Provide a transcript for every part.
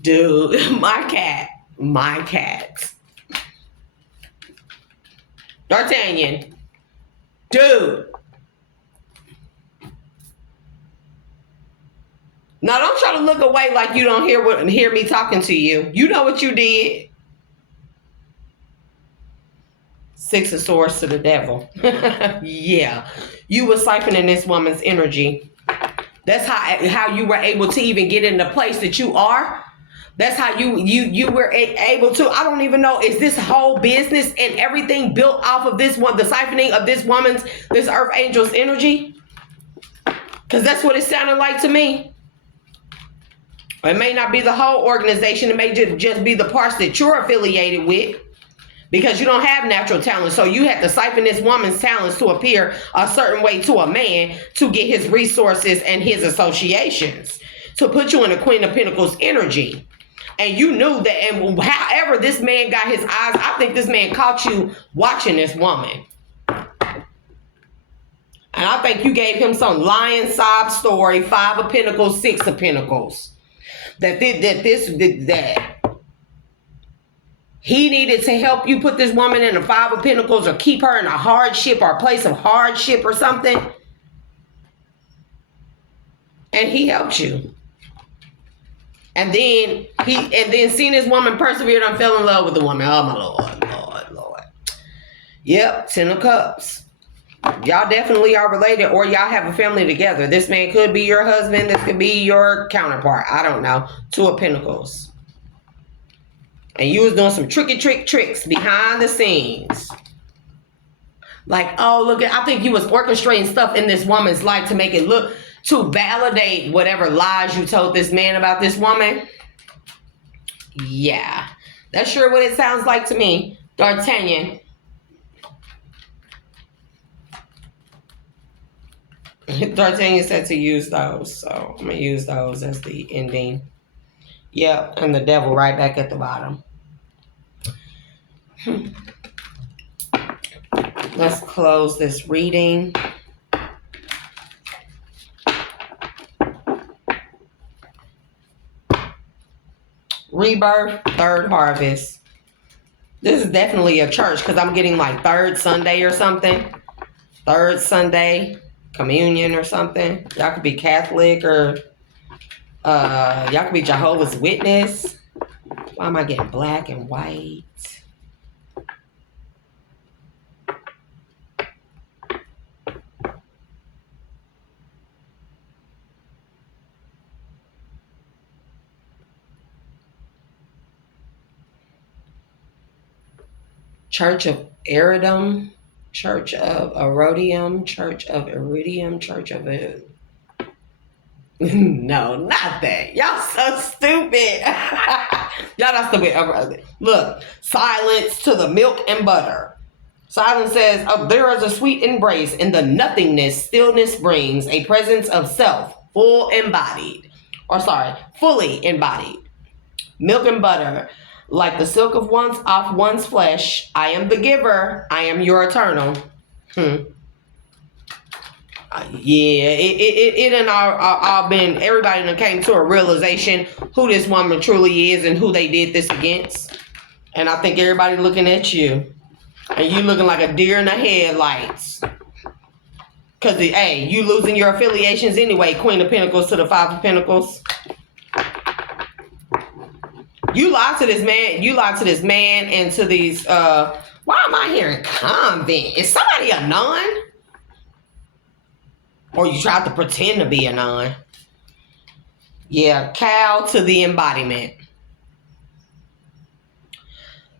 Dude, my cat. My cat. D'Artagnan. Dude. Now don't try to look away like you don't hear me talking to you. You know what you did. Six of Swords to the devil. Yeah. You were siphoning this woman's energy. That's how you were able to even get in the place that you are. That's how you were able to. I don't even know. Is this whole business and everything built off of this one, the siphoning of this earth angel's energy? Because that's what it sounded like to me. It may not be the whole organization. It may just be the parts that you're affiliated with. Because you don't have natural talent. So you have to siphon this woman's talents to appear a certain way to a man to get his resources and his associations. To put you in the Queen of Pentacles energy. And you knew that, and however this man got his eyes, I think this man caught you watching this woman. And I think you gave him some lying sob story, 5 of Pentacles, 6 of Pentacles. That he needed to help you put this woman in a 5 of Pentacles or keep her in a hardship or a place of hardship or something. And he helped you. And then seeing this woman persevered and fell in love with the woman. Oh my Lord. Yep, 10 of Cups. Y'all definitely are related, or y'all have a family together. This man could be your husband. This could be your counterpart. I don't know. 2 of Pentacles. And you was doing some tricks behind the scenes. Like, oh, look, I think you was orchestrating stuff in this woman's life to make it look, to validate whatever lies you told this man about this woman. Yeah, that's sure what it sounds like to me. D'Artagnan. D'Artagnan said to use those, so I'm going to use those as the ending. Yep, and the devil right back at the bottom. Let's close this reading. Rebirth, third harvest. This is definitely a church because I'm getting like third Sunday or something. Third Sunday, communion or something. Y'all could be Catholic or y'all could be Jehovah's Witness. Why am I getting black and white? Church of Iridium, Church of Erodium, Church of Iridium, Church of No, not that. Y'all so stupid. Y'all not stupid. Look, silence to the milk and butter. Silence says, oh, there is a sweet embrace in the nothingness. Stillness brings a presence of self, fully embodied. Milk and butter. Like the silk of off one's flesh, I am the giver. I am your eternal. Yeah, it and all been, everybody that came to a realization who this woman truly is and who they did this against. And I think everybody looking at you. And you looking like a deer in the headlights. Because, hey, you losing your affiliations anyway. Queen of Pentacles to the 5 of Pentacles. You lied to this man. You lied to this man and to these, why am I hearing convent? Is somebody a nun? Or you tried to pretend to be a nun? Yeah, cow to the embodiment.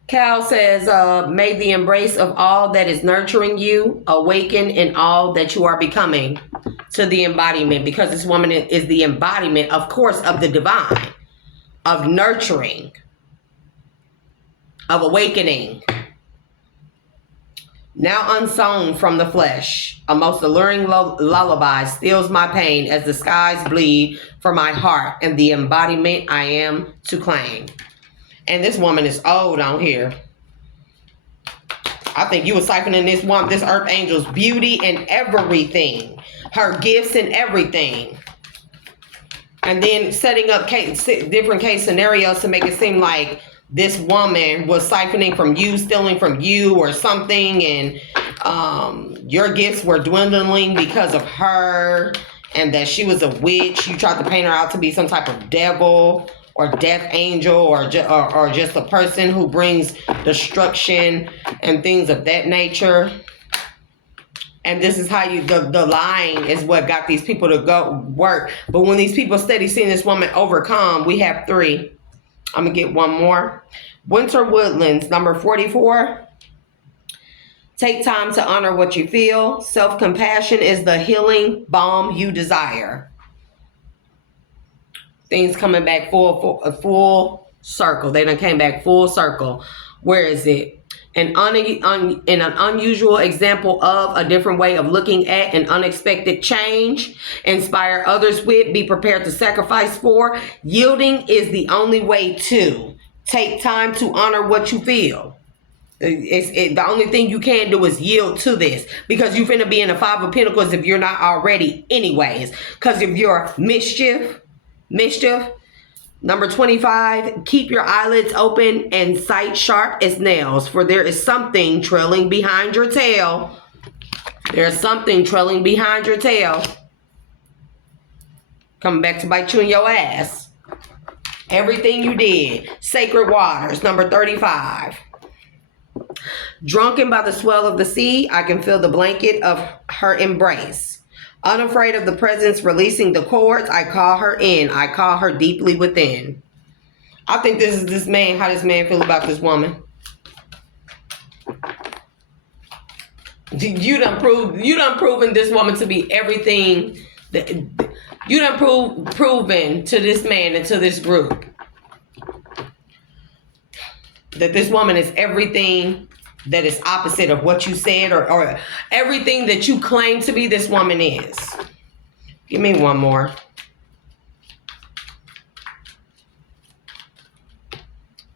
Cal says, may the embrace of all that is nurturing you awaken in all that you are becoming to the embodiment. Because this woman is the embodiment, of course, of the divine. Of nurturing, of awakening, now unsown from the flesh, a most alluring lullaby steals my pain as the skies bleed for my heart and the embodiment I am to claim. And this woman is old on here. I think you were siphoning this earth angel's beauty and everything, her gifts and everything. And then setting up different case scenarios to make it seem like this woman was siphoning from you, stealing from you or something, and your gifts were dwindling because of her, and that she was a witch. You tried to paint her out to be some type of devil or death angel, or just a person who brings destruction and things of that nature. And this is how the lying is what got these people to go work. But when these people steady seeing this woman overcome, we have 3. I'm going to get one more. Winter Woodlands, number 44. Take time to honor what you feel. Self-compassion is the healing balm you desire. Things coming back full circle. They done came back full circle. Where is it? In an unusual example of a different way of looking at an unexpected change. Inspire others with. Be prepared to sacrifice for. Yielding is the only way to. Take time to honor what you feel. The only thing you can do is yield to this, because you're finna be in the 5 of Pentacles if you're not already anyways. Because of your mischief. Number 25, keep your eyelids open and sight sharp as nails, for there is something trailing behind your tail. There's something trailing behind your tail. Coming back to bite you in your ass. Everything you did. Sacred waters, number 35. Drunken by the swell of the sea, I can feel the blanket of her embrace. Unafraid of the presence releasing the cords, I call her in. I call her deeply within. I think this is this man, how this man feel about this woman. You done proven this woman to be everything that you done proven to this man and to this group that this woman is everything that is opposite of what you said, or everything that you claim to be, this woman is. Give me one more.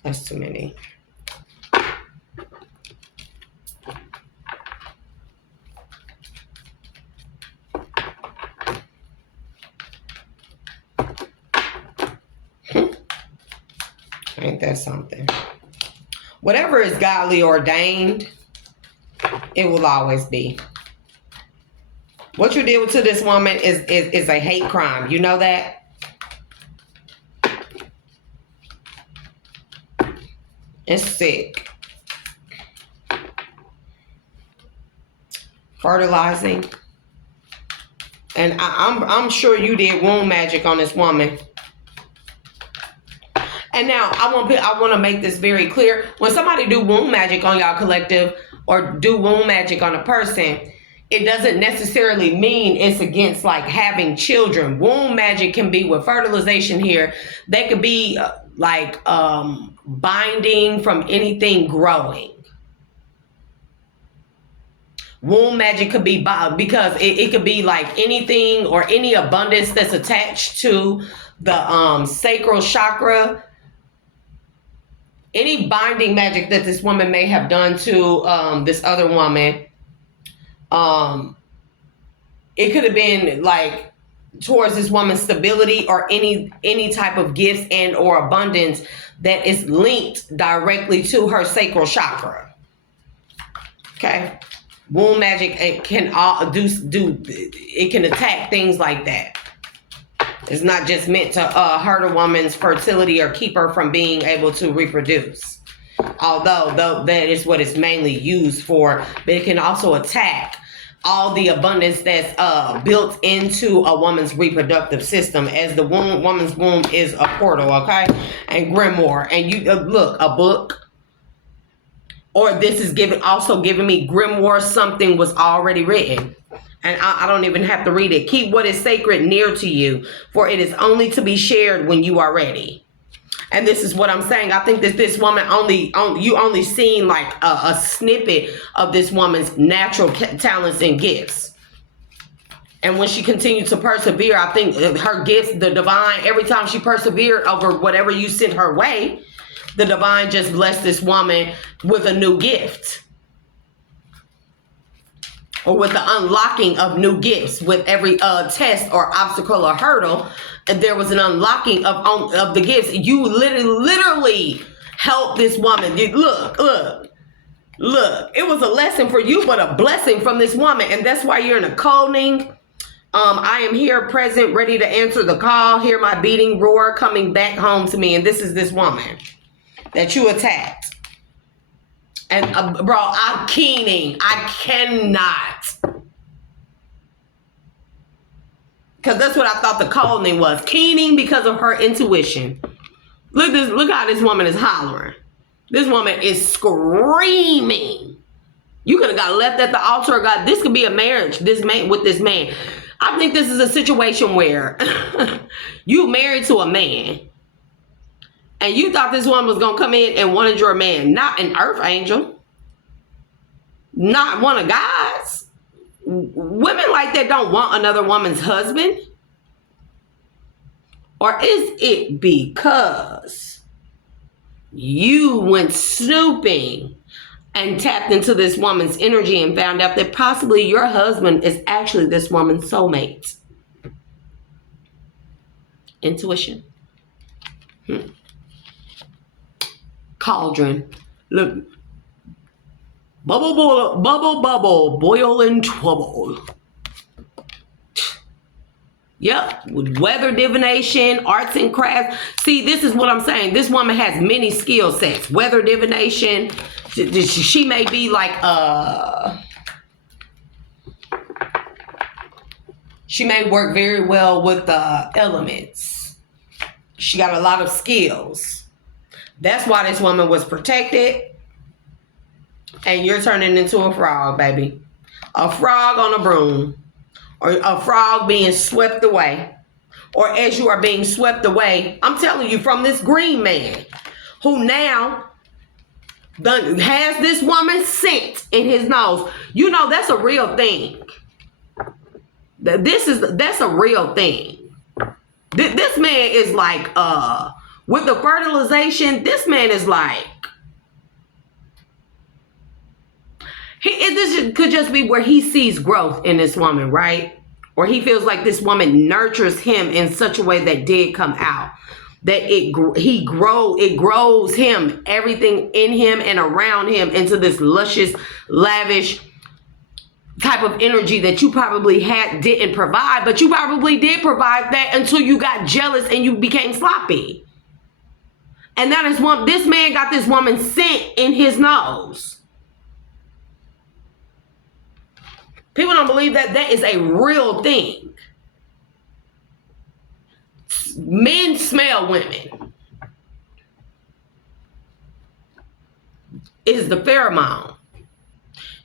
That's too many. Ain't that something? Whatever is godly ordained, it will always be. What you did to this woman is a hate crime. You know that? It's sick. Fertilizing. And I'm sure you did womb magic on this woman. And now I want to make this very clear. When somebody do womb magic on y'all collective, or do womb magic on a person, it doesn't necessarily mean it's against like having children. Womb magic can be with fertilization here. They could be like binding from anything growing. Womb magic could be because it could be like anything or any abundance that's attached to the sacral chakra. Any binding magic that this woman may have done to this other woman, it could have been like towards this woman's stability, or any type of gifts and or abundance that is linked directly to her sacral chakra. Okay, womb magic, it can it can attack things like that. It's not just meant to hurt a woman's fertility or keep her from being able to reproduce. Although that is what it's mainly used for, but it can also attack all the abundance that's built into a woman's reproductive system, as the woman's womb is a portal, okay? And grimoire. And you look, a book, or this is also giving me grimoire, something was already written. And I don't even have to read it. Keep what is sacred near to you, for it is only to be shared when you are ready. And this is what I'm saying. I think that this woman you only seen like a snippet of this woman's natural talents and gifts. And when she continued to persevere, I think her gifts, the divine, every time she persevered over whatever you sent her way, the divine just blessed this woman with a new gift. or with the unlocking of new gifts. With every test or obstacle or hurdle, there was an unlocking of the gifts. You literally helped this woman. Look, it was a lesson for you, but a blessing from this woman. And that's why you're in a calling. I am here present, ready to answer the call, hear my beating roar coming back home to me. And this is this woman that you attacked. And bro, I'm keening. I cannot. Because that's what I thought the calling was. Keening because of her intuition. Look how this woman is hollering. This woman is screaming. You could have got left at the altar. God, this could be a marriage. This man with this man. I think this is a situation where you married to a man and you thought this woman was going to come in and wanted your man. Not an earth angel. Not one of God's. Women like that don't want another woman's husband. Or is it because you went snooping and tapped into this woman's energy and found out that possibly your husband is actually this woman's soulmate? Intuition. Cauldron. Look. Bubble, boiling trouble. Yep, with weather divination, arts and crafts. See, this is what I'm saying. This woman has many skill sets. Weather divination. She may be like, she may work very well with the elements. She got a lot of skills. That's why this woman was protected. And you're turning into a frog, baby. A frog on a broom. Or a frog being swept away. Or as you are being swept away, I'm telling you, from this green man who now has this woman scent in his nose. You know, that's a real thing. That's a real thing. This man is like, with the fertilization, this man is like, this could just be where he sees growth in this woman, right? Or he feels like this woman nurtures him in such a way that did come out. That it grows him, everything in him and around him into this luscious, lavish type of energy that you probably didn't provide, but you probably did provide that until you got jealous and you became sloppy. And that is this man got this woman scent in his nose. People don't believe that is a real thing. Men smell women. It is the pheromone.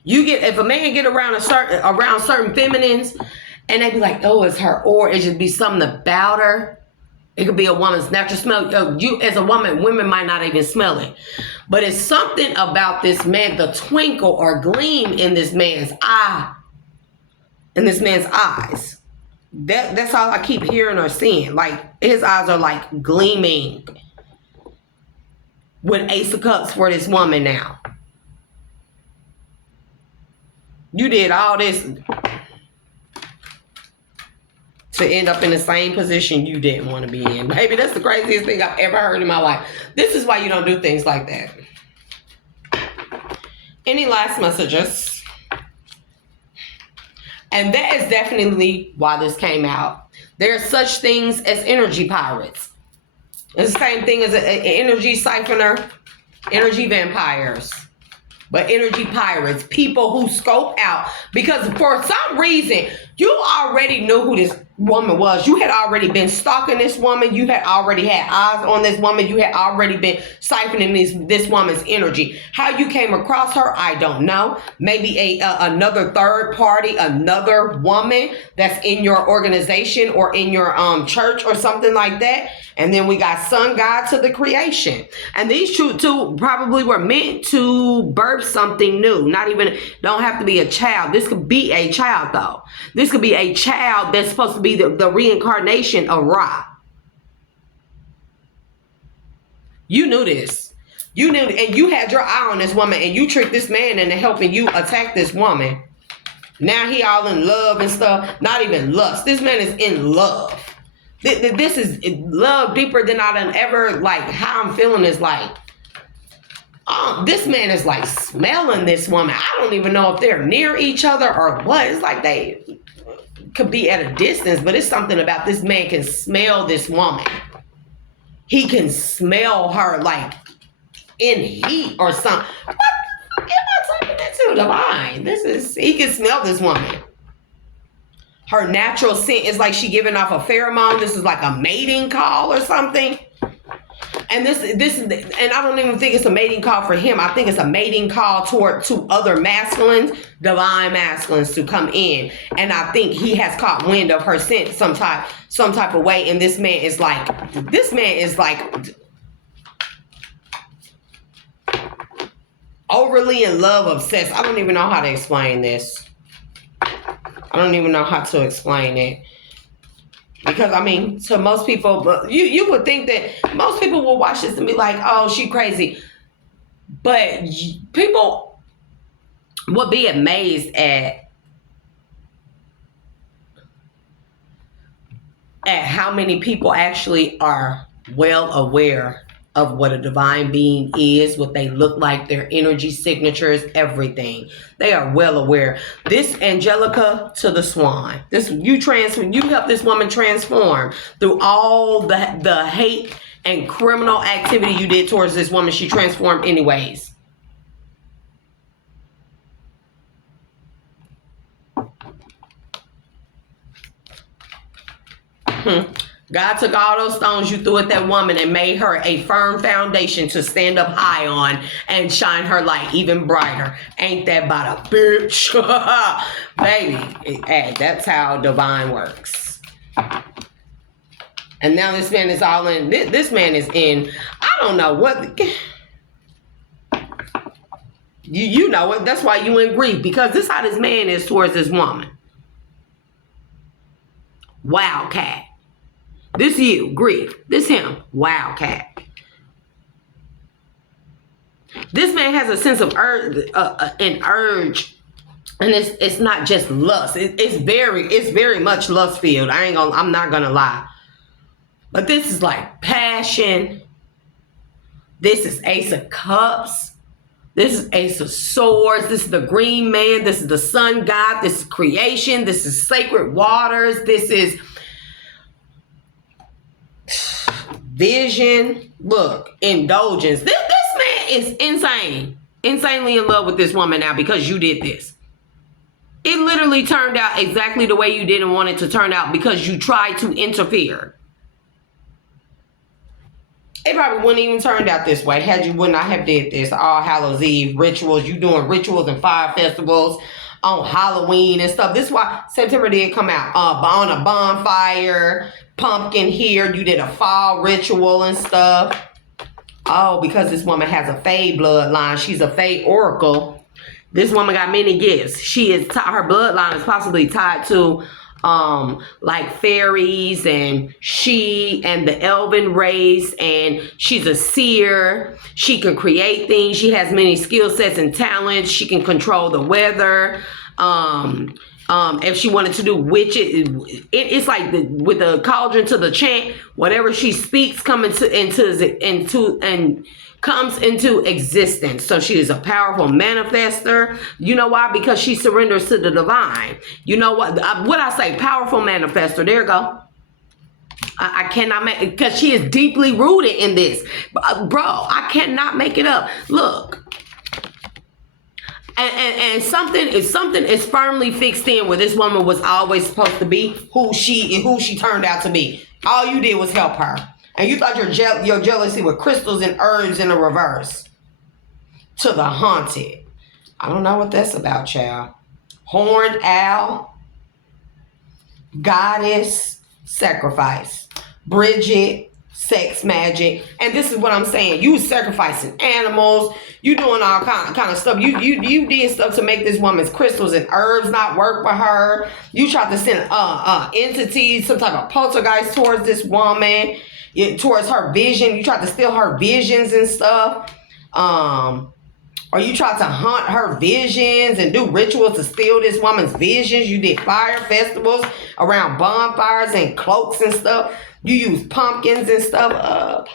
If a man get around certain feminines and they be like, oh, it's her, or it just be something about her. It could be a woman's natural smell. You as a woman, women might not even smell it. But it's something about this man, the twinkle or gleam in this man's eye. In this man's eyes. That's all I keep hearing or seeing. Like, his eyes are like gleaming with Ace of Cups for this woman now. You did all this to end up in the same position you didn't want to be in. Baby, that's the craziest thing I've ever heard in my life. This is why you don't do things like that. Any last messages? And that is definitely why this came out. There are such things as energy pirates. It's the same thing as an energy siphoner, energy vampires. But energy pirates, people who scope out, because for some reason, you already knew who this woman was. You had already been stalking this woman. You had already had eyes on this woman. You had already been siphoning this woman's energy. How you came across her, I don't know. Maybe another third party, another woman that's in your organization or in your church or something like that. And then we got sun god to the creation. And these two probably were meant to birth something new. Don't have to be a child. This could be a child though. This could be a child that's supposed to be the reincarnation of Ra. You knew this. You knew, and you had your eye on this woman and you tricked this man into helping you attack this woman. Now he all in love and stuff. Not even lust. This man is in love. This is love deeper than I done ever, like, how I'm feeling is like, this man is like smelling this woman. I don't even know if they're near each other or what. It's like they could be at a distance, but it's something about this man can smell this woman. He can smell her like in heat or something. What the fuck am I typing into? Divine. He can smell this woman. Her natural scent is like she giving off a pheromone. This is like a mating call or something. And this is, and I don't even think it's a mating call for him. I think it's a mating call to other masculines, divine masculines, to come in. And I think he has caught wind of her scent some type of way. And this man is like overly in love, obsessed. I don't even know how to explain this. I don't even know how to explain it. Because, I mean, to most people, you would think that most people will watch this and be like, oh, she crazy. But people would be amazed at how many people actually are well aware of what a divine being is, what they look like, their energy signatures, everything. They are well aware. This Angelica to the Swan. You help this woman transform through all the hate and criminal activity you did towards this woman. She transformed anyways. God took all those stones you threw at that woman and made her a firm foundation to stand up high on and shine her light even brighter. Ain't that about a bitch? Baby, hey, that's how divine works. And now this man is all in. This man is in, I don't know what. You know it. That's why you in grief. Because this is how this man is towards this woman. Wildcat. This you, grief. This him, wildcat. This man has a sense of an urge, and it's not just lust. It's very much lust filled. I'm not gonna lie. But this is like passion. This is Ace of Cups. This is Ace of Swords. This is the Green Man. This is the Sun God. This is creation. This is sacred waters. This is vision. Look, indulgence. This man is insane. Insanely in love with this woman now because you did this. It literally turned out exactly the way you didn't want it to turn out because you tried to interfere. It probably wouldn't even turned out this way had you would not have did this. All Hallows Eve rituals. You doing rituals and fire festivals on Halloween and stuff. This is why September did come out. On a bonfire, pumpkin here. You did a fall ritual and stuff. Oh, because this woman has a Fae bloodline. She's a Fae oracle. This woman got many gifts. Her bloodline is possibly tied to like fairies and she and the elven race, and she's a seer. She can create things. She has many skill sets and talents. She can control the weather. If she wanted to do witches, it's like with the cauldron to the chant, whatever she speaks comes into existence. So she is a powerful manifester. You know why? Because she surrenders to the divine. You know what I say? Powerful manifester. There you go. I cannot make, because she is deeply rooted in this. Bro, I cannot make it up. Look. And something is firmly fixed in where this woman was always supposed to be who she turned out to be. All you did was help her. And you thought your jealousy with crystals and herbs in the reverse. To the haunted. I don't know what that's about, child. Horned owl. Goddess. Sacrifice. Bridget. Sex magic. And this is what I'm saying. You sacrificing animals. You doing all kind of stuff. You did stuff to make this woman's crystals and herbs not work for her. You tried to send entities, some type of poltergeist towards this woman. Towards her vision. You tried to steal her visions and stuff. Or you tried to hunt her visions and do rituals to steal this woman's visions. You did fire festivals around bonfires and cloaks and stuff. You used pumpkins and stuff.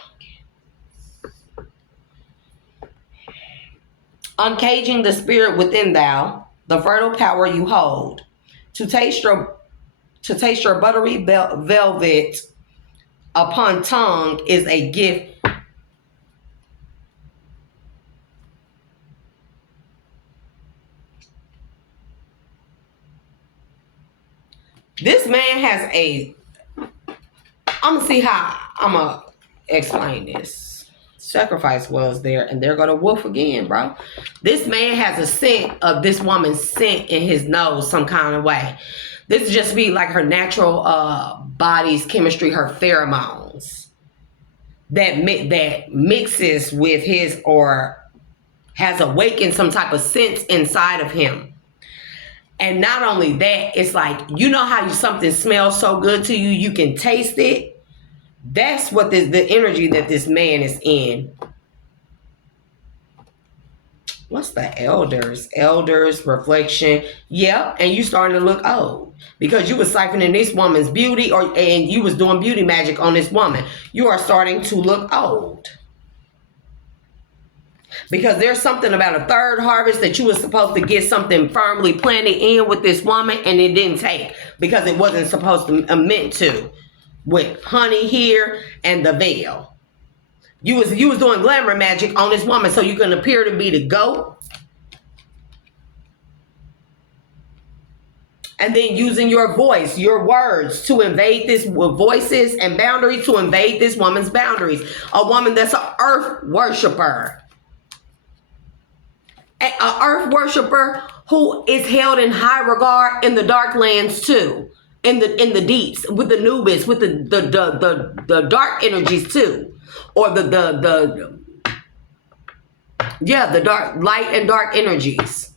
Uncaging the spirit within thou, the fertile power you hold. To taste your buttery velvet upon tongue is a gift. This man has I'm gonna see how I'm gonna explain this. Sacrifice was there, and they're gonna woof again, bro. This man has a scent of this woman's scent in his nose some kind of way. This just be like her natural body's chemistry, her pheromones that mixes with his or has awakened some type of sense inside of him. And not only that, it's like, you know how something smells so good to you, you can taste it. That's what the energy that this man is in. What's the elders? Elders, reflection. Yeah, and you starting to look old because you was siphoning this woman's beauty, and you was doing beauty magic on this woman. You are starting to look old. Because there's something about a third harvest that you were supposed to get something firmly planted in with this woman, and it didn't take because it wasn't supposed to meant to. With honey here and the veil, you was doing glamour magic on this woman so you can appear to be the goat, and then using your voice, your words to invade this voices and boundaries to invade this woman's boundaries. A woman that's an earth worshiper. An earth worshiper who is held in high regard in the dark lands too, in the deeps, with the Nubis, with the dark energies too, or the dark light and dark energies.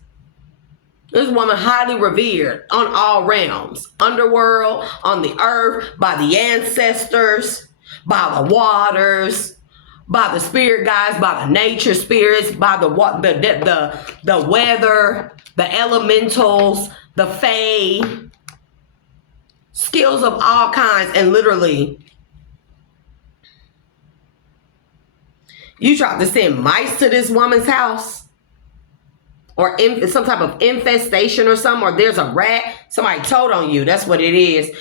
This woman highly revered on all realms, underworld, on the earth, by the ancestors, by the waters, by the spirit guides, by the nature spirits, by the weather, the elementals, the fae, skills of all kinds. And literally, you tried to send mice to this woman's house, or some type of infestation or something, or there's a rat. Somebody told on you. That's what it is,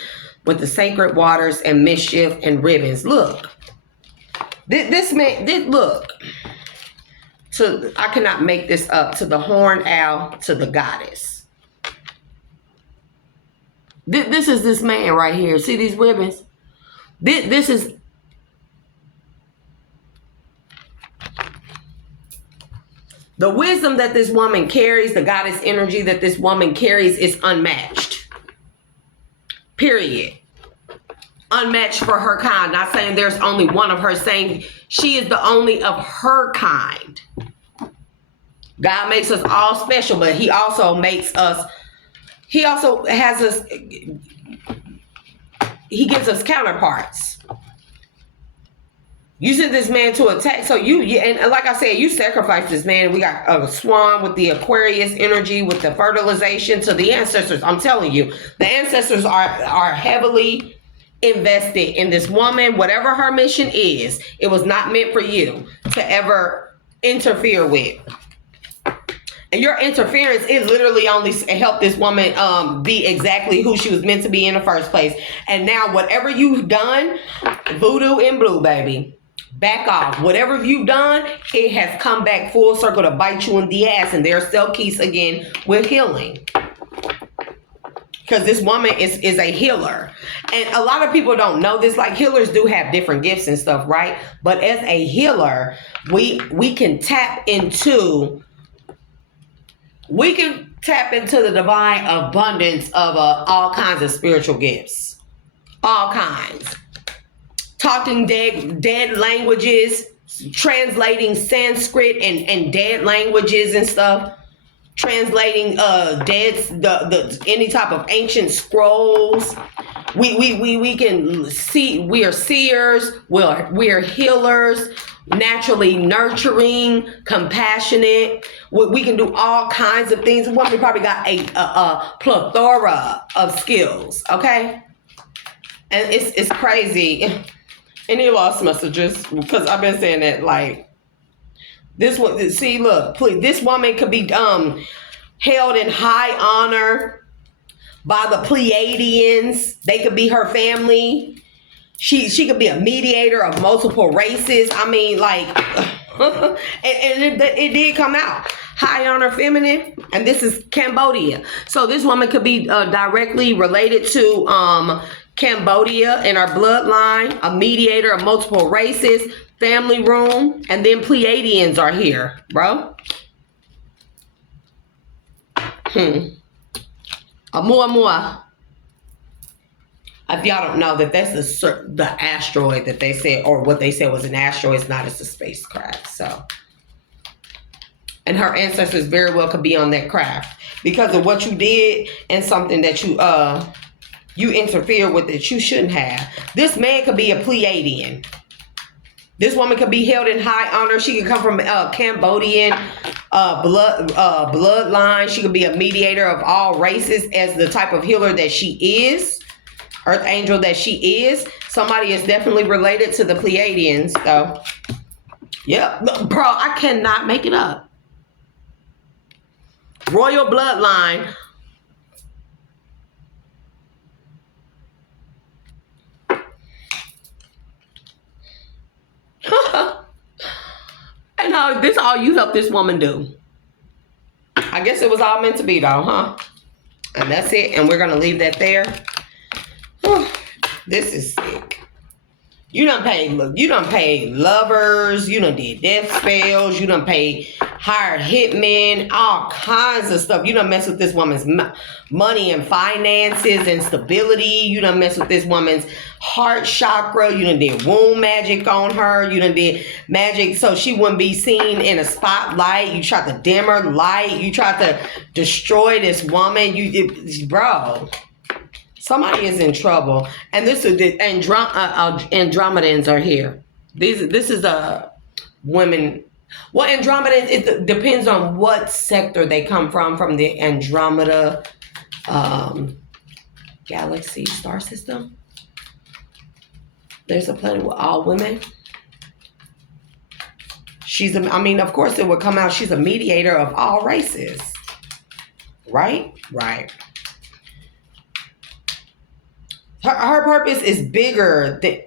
with the sacred waters and mischief and ribbons. Look. This man, look, I cannot make this up, to the horned owl, to the goddess. This is this man right here. See these ribbons? This is, the wisdom that this woman carries, the goddess energy that this woman carries is unmatched. Period. Unmatched for her kind. Not saying there's only one of her, saying she is the only of her kind. God makes us all special, but he also makes us, he also has us, he gives us counterparts. You sent this man to attack, so and like I said, you sacrificed this man. We got a swan with the Aquarius energy, with the fertilization to the ancestors. I'm telling you, the ancestors are heavily invested in this woman. Whatever her mission is, it was not meant for you to ever interfere with. And your interference, it literally only helped this woman be exactly who she was meant to be in the first place. And now whatever you've done, voodoo and blue, baby, back off. Whatever you've done, it has come back full circle to bite you in the ass. And there's still keys again with healing. Because this woman is a healer. And a lot of people don't know this. Like, healers do have different gifts and stuff, right? But as a healer, we can tap into the divine abundance of all kinds of spiritual gifts. All kinds. Talking dead languages, translating Sanskrit and dead languages and stuff. Translating any type of ancient scrolls, We can see, we are seers, we're healers, naturally nurturing, compassionate. We can do all kinds of things. Woman probably got a plethora of skills, okay? And it's crazy. Any lost messages? Because I've been saying that, like, this one, see, look, please, this woman could be held in high honor by the Pleiadians. They could be her family. She could be a mediator of multiple races. I mean, like, and it did come out. High honor feminine, and this is Cambodia. So this woman could be directly related to Cambodia in our bloodline, a mediator of multiple races, family room, and then Pleiadians are here, bro. Amua. If y'all don't know, that's the asteroid that they said, or what they said was an asteroid. It's not, it's a spacecraft. So, and her ancestors very well could be on that craft because of what you did and something that you interfered with that you shouldn't have. This man could be a Pleiadian. This woman could be held in high honor. She could come from Cambodian bloodline. She could be a mediator of all races as the type of healer that she is. Earth angel that she is. Somebody is definitely related to the Pleiadians, though. Yep. Bro, I cannot make it up. Royal bloodline. And this all you helped this woman do. I guess it was all meant to be, though, huh? And that's it. And we're going to leave that there. This is sick. You done paid lovers, you done did death spells, you done paid hired hitmen, all kinds of stuff. You done mess with this woman's money and finances and stability. You done mess with this woman's heart chakra. You done did womb magic on her. You done did magic so she wouldn't be seen in a spotlight. You tried to dim her light. You tried to destroy this woman. You did, bro. Somebody is in trouble, and this is the Andromedans are here. This is a women. Well, Andromedans, it depends on what sector they come from the Andromeda galaxy star system. There's a planet with all women. I mean, of course it would come out. She's a mediator of all races, right? Right. Her purpose is bigger than...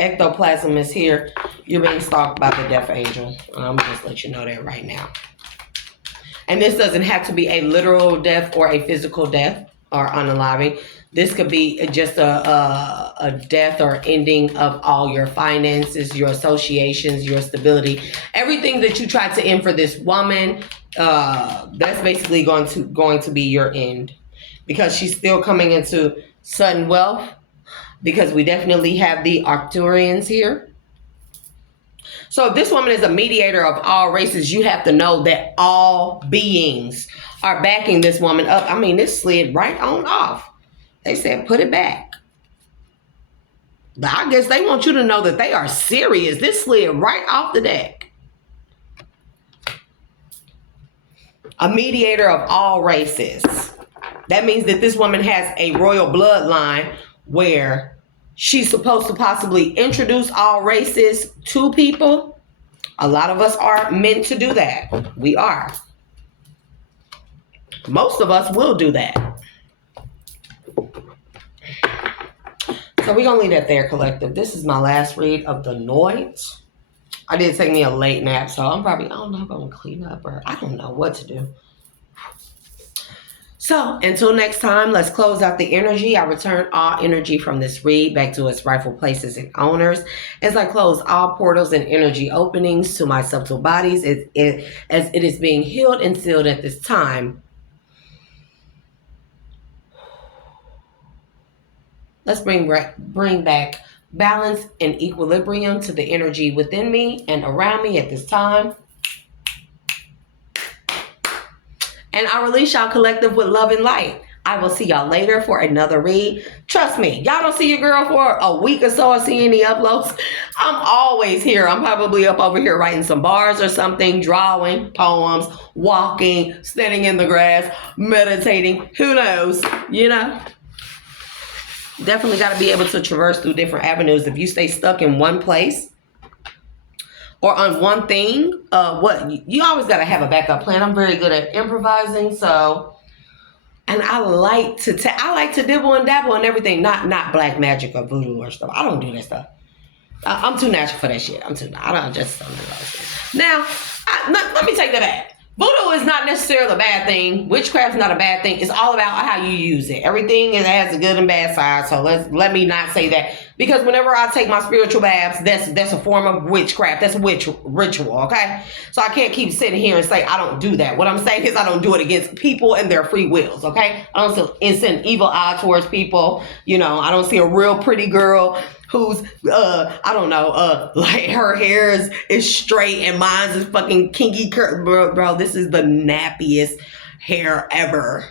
Ectoplasm is here. You're being stalked by the death angel. I'm just let you know that right now. And this doesn't have to be a literal death or a physical death or unaliving. This could be just a death or ending of all your finances, your associations, your stability. Everything that you tried to end for this woman, that's basically going to be your end. Because she's still coming into sudden wealth. Because we definitely have the Arcturians here. So if this woman is a mediator of all races, you have to know that all beings are backing this woman up. I mean, this slid right on off. They said, put it back. But I guess they want you to know that they are serious. This slid right off the deck. A mediator of all races. That means that this woman has a royal bloodline where she's supposed to possibly introduce all races to people. A lot of us are meant to do that. We are. Most of us will do that. So we're going to leave that there, collective. This is my last read of the night. I did take me a late nap, so I'm probably, I don't know, going to clean up or I don't know what to do. So until next time, let's close out the energy. I return all energy from this read back to its rightful places and owners as I close all portals and energy openings to my subtle bodies as it is being healed and sealed at this time. Let's bring back balance and equilibrium to the energy within me and around me at this time. And I release y'all collective with love and light. I will see y'all later for another read. Trust me, y'all don't see your girl for a week or so or see any uploads. I'm always here. I'm probably up over here writing some bars or something, drawing, poems, walking, standing in the grass, meditating. Who knows? You know? Definitely got to be able to traverse through different avenues. If you stay stuck in one place or on one thing, you always got to have a backup plan. I'm very good at improvising, so... And I like to dibble and dabble and everything, not black magic or voodoo or stuff. I don't do that stuff. I'm too natural for that shit. I don't do those. Now, let me take that back. Voodoo is not necessarily a bad thing. Witchcraft is not a bad thing. It's all about how you use it. Everything has a good and bad side. So let me not say that, because whenever I take my spiritual baths, that's a form of witchcraft. That's a ritual. Okay, so I can't keep sitting here and say I don't do that. What I'm saying is I don't do it against people and their free wills. Okay, I don't send evil eye towards people. You know, I don't see a real pretty girl who's like her hair is straight and mine's is fucking kinky bro, this is the nappiest hair ever.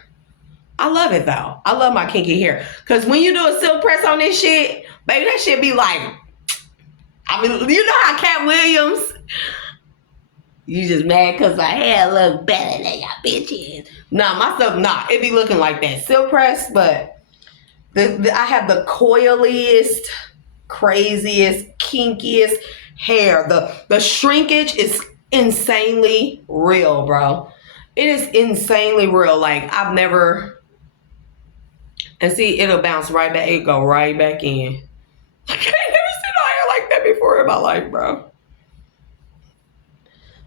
I love it though. I love my kinky hair, because when you do a silk press on this shit, baby, that shit be like, I mean, you know how Cat Williams, you just mad because my hair look better than y'all bitches. My stuff, it be looking like that silk press, but I have the coiliest, craziest, kinkiest hair. The shrinkage is insanely real, bro. It is insanely real. Like, I've never... And see, it'll bounce right back. It'll go right back in. I ain't never seen no hair like that before in my life, bro.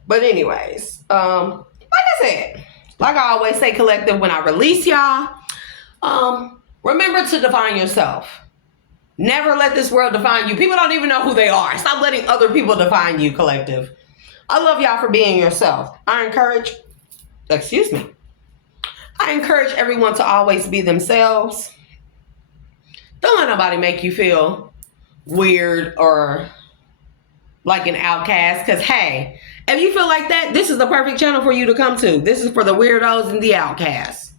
But anyways, like I said, like I always say, collective, when I release y'all, remember to define yourself. Never let this world define you. People don't even know who they are. Stop letting other people define you, collective. I love y'all for being yourself. I encourage everyone to always be themselves. Don't let nobody make you feel weird or like an outcast. Because, hey, if you feel like that, this is the perfect channel for you to come to. This is for the weirdos and the outcasts.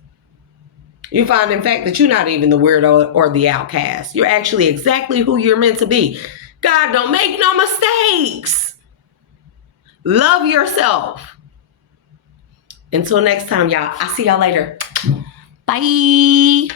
You find, in fact, that you're not even the weirdo or the outcast. You're actually exactly who you're meant to be. God, don't make no mistakes. Love yourself. Until next time, y'all. I'll see y'all later. Bye.